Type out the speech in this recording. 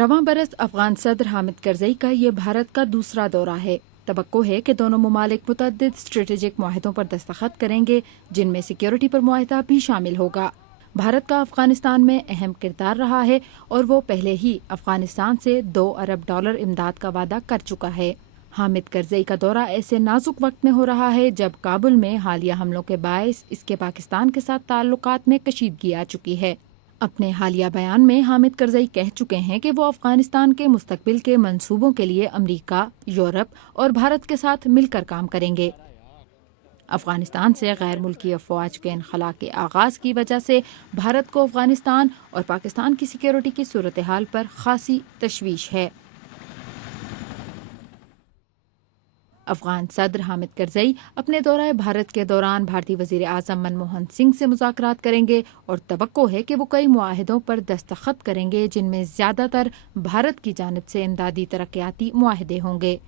रवां बरस अफगान सदर हामिद करजई का ये भारत का दूसरा दौरा है। तवक्को है कि दोनों ममालिक मुतअद्दिद स्ट्रेटेजिक मुआहदों पर दस्तखत करेंगे, जिनमें सिक्योरिटी पर मुआहदा भी शामिल होगा। भारत का अफगानिस्तान में अहम किरदार रहा है और वो पहले ही अफगानिस्तान से $2 अरब इमदाद का वादा कर चुका है। हामिद करजई का दौरा ऐसे नाजुक वक्त में हो रहा है जब काबुल में हालिया हमलों के बायस इसके पाकिस्तान के साथ ताल्लुकात में कशीदगी आ चुकी है। अपने हालिया बयान में हामिद करजई कह चुके हैं कि वो अफगानिस्तान के मुस्तकबिल के मंसूबों के लिए अमरीका, यूरोप और भारत के साथ मिलकर काम करेंगे। अफगानिस्तान से गैर मुल्की अफवाज के इनखला के आगाज की वजह से भारत को अफगानिस्तान और पाकिस्तान की सिक्योरिटी की सूरत हाल पर खासी तशवीश है। अफगान सदर हामिद करजई अपने दौरे भारत के दौरान भारतीय वजीर आज़म मनमोहन सिंह से मुज़ाकरात करेंगे और तवक्को है कि वो कई मुआहिदों पर दस्तखत करेंगे, जिनमें ज़्यादातर भारत की जानिब से इमदादी तरक्याती मुआहिदे होंगे।